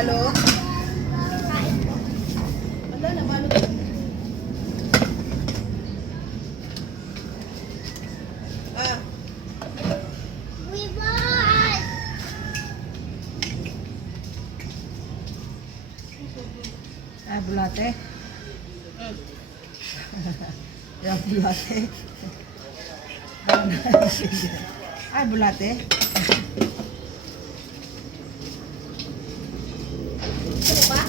halo? Kain po. Wala na, malo. Ah, Wibat! Ah, bulate. Yung bulate. Ay, bulate. ano ba?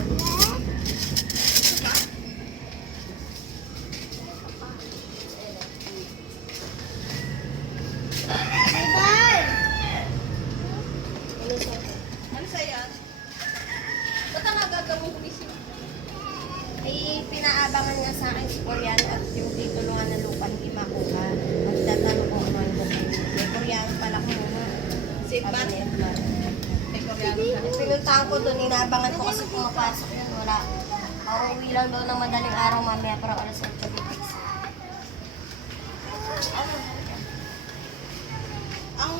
Wibat! Ano sa'yo? Ba't ang gagawin ko busy? Ay, pinaabangan nga sa akin si Koreano at yung titulungan ng lupa hindi makuha. Magtatanong kung ano ang bukay. May Koreano pala ko muna. Si Pat? May koreano siya. Pinuntahan ko doon, inaabangan ko kasi pumapasok yun. Wala. Mauwi lang doon ng madaling araw mamaya para alas 8 dito. Ang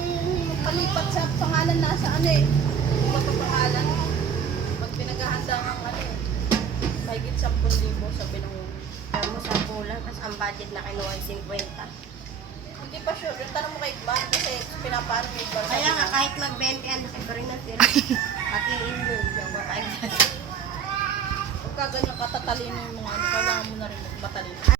palipat sa pangalan nasa ano eh. Iba pa pangalan. Pag pinaghahanda ng ano eh. Mahigit 10,000 sabi ng Alam mo, 10 lang. Tapos ang budget na kinuha ay 50. hindi pa sure. Yung tanong mo kay Iqbal kasi pinapaano ni Iqbal. Kaya nga, kahit mag-20, ang laki pa rin ng tira. Hatiin yun. Yung mga kaibigan. Pagka ganyan katatalino yung mga ano, kailangan mo na rin matalino.